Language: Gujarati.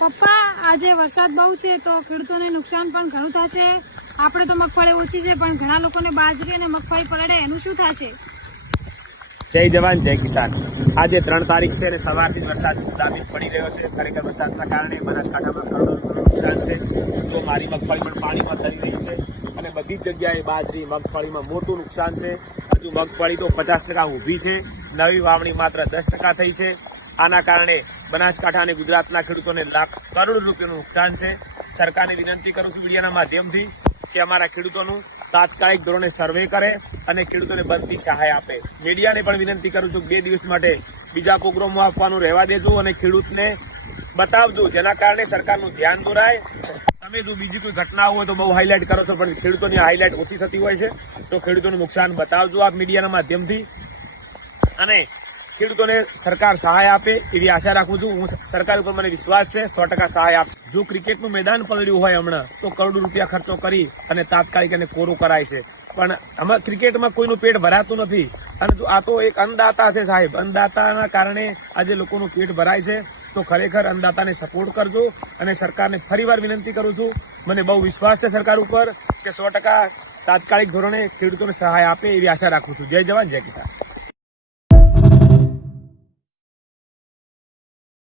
પપ્પા, આજે વરસાદ બહુ છે તો ખેડૂતોને નુકસાન પણ ઘણું થશે. આપણે તો મગફળી ઓછી છે પણ ઘણા લોકોને બાજરી અને મગફળી પલળે એનું શું થશે? જય જવાન જય કિસાન. આજે 3 તારીખ છે અને સવારથી વરસાદ દાબી પડી રહ્યો છે. ખરેખર વરસાદના કારણે બનાસકાંઠામાં કરોડોનું નુકસાન છે. તો મારી મગફળી પણ પાણીમાં તરી રહી છે અને બધી જ જગ્યાએ બાજરી મગફળીમાં મોટું નુકસાન છે. હજુ મગફળી તો 50% ઊભી છે, નવી વાવણી માત્ર 10% થઈ છે. આના કારણે બનાસકાંઠા અને ગુજરાતના ખેડૂતોને કરોડો રૂપિયાનું નુકસાન છે. સરકારને વિનંતી કરું છું મીડિયાના માધ્યમથી કે અમારા ખેડૂતોનું તાત્કાલિક ધોરણે સર્વે કરે અને ખેડૂતોને બનતી સહાય આપે. મીડિયાને પણ વિનંતી કરું છું 2 દિવસ માટે બીજા પ્રોગ્રામો આપવાનું રહેવા દેજો અને ખેડૂતને બતાવજો, જેના કારણે સરકારનું ધ્યાન દોરાય. તમે જો બીજી કોઈ ઘટના હોય તો બહુ હાઇલાઇટ કરો છો પણ ખેડૂતોની હાઇલાઇટ ઓછી થતી હોય છે. તો ખેડૂતોનું નુકસાન બતાવજો આપ મીડિયાના માધ્યમથી અને ખેડૂતોને સરકાર સહાય આપે એવી આશા રાખું છું. હું સરકાર ઉપર મને વિશ્વાસ છે 100% સહાય આપશે. જો ક્રિકેટનું મેદાન પલળ્યું હોય હમણાં તો કરોડો રૂપિયા ખર્ચો કરી અને તાત્કાલિક એને કોરું કરાય છે, પણ આમાં ક્રિકેટમાં કોઈનું પેટ ભરાતું નથી. અને જો આ તો એક અન્નદાતા છે સાહેબ, અન્નદાતાના કારણે આજે લોકોનું પેટ ભરાય છે. તો ખરેખર અન્નદાતાને સપોર્ટ કરજો અને સરકારને ફરીવાર વિનંતી કરું છું. મને બહુ વિશ્વાસ છે સરકાર ઉપર કે 100% તાત્કાલિક ધોરણે ખેડૂતોને સહાય આપે એવી આશા રાખું છું. જય જવાન જય કિસાન.